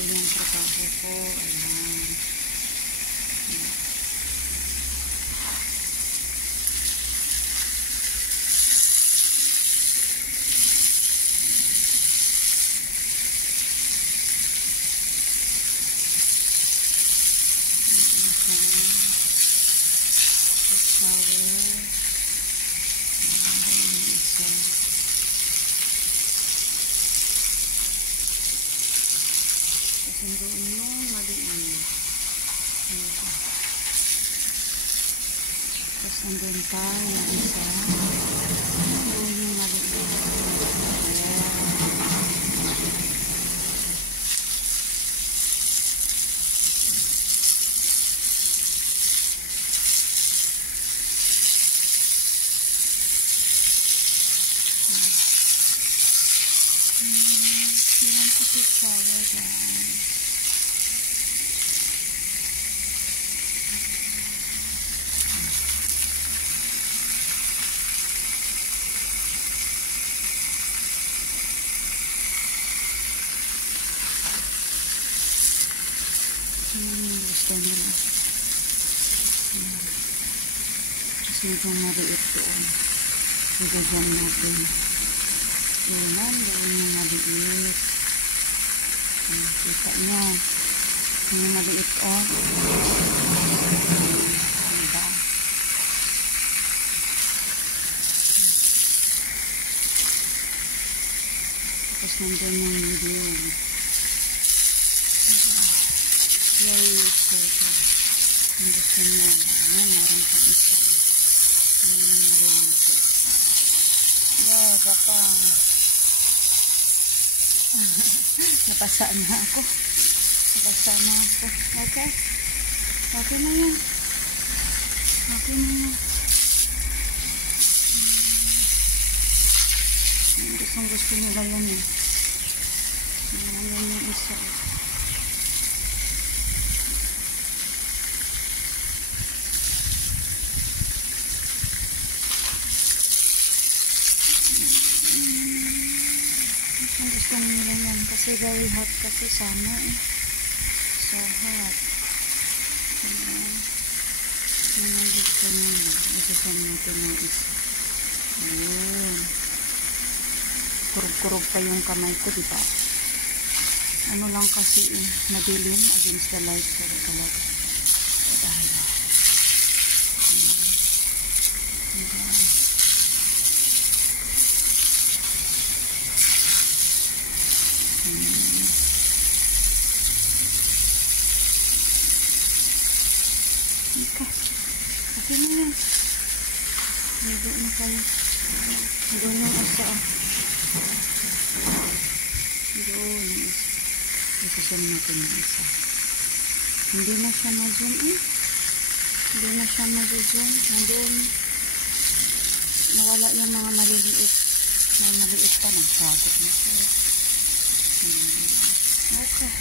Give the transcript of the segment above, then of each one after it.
Ito yung trabaho ko. Ayan. Sunduin yung maliit. Tapos nandun pa yung isa. Sunduin yung maliit. Yan po si shower, guys. Gusto nila. Tapos medyo maliit doon. Nagagyan natin. Yan, doon yung maliit. Kita nyo. Yung maliit o. Diba? Tapos nandun yung medium. Very excited. Ang gusto nyo. Ayan, meron pang isa. Ayan, nalilito. Yeah, baka. Napasa na ako. Napasa na ako. Okay? Okay na yan. Okay na yan. Gusto nila yan eh. Yan yung isa. Gusto nila yan kasi very hot kasi sana eh. So hot. Yan ang gusto nila. Isisan natin yung isa. Ayun. Kurog-kurog pa yung kamay ko, diba? Ano lang kasi eh, madilim against the light. Pero talaga. Dahil okay na yan. Ligo na kayo. Doon yung isa. Doon yung isa. Isusun natin yung isa. Hindi na siya ma-zoom eh. Hindi na siya ma-zoom. Nandun. Nawala yung mga maliliit. May maliit pa lang. Sagot na siya. Okay.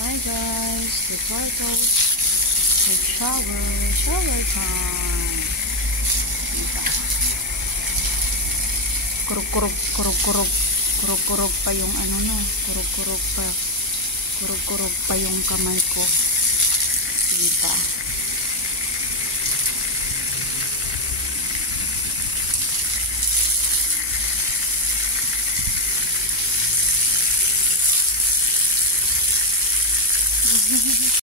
Bye guys. Before it goes. Take shower. Shower time. Diba? Kurog-kurog pa yung ano no. Kurog-kurog pa yung kamay ko. Diba?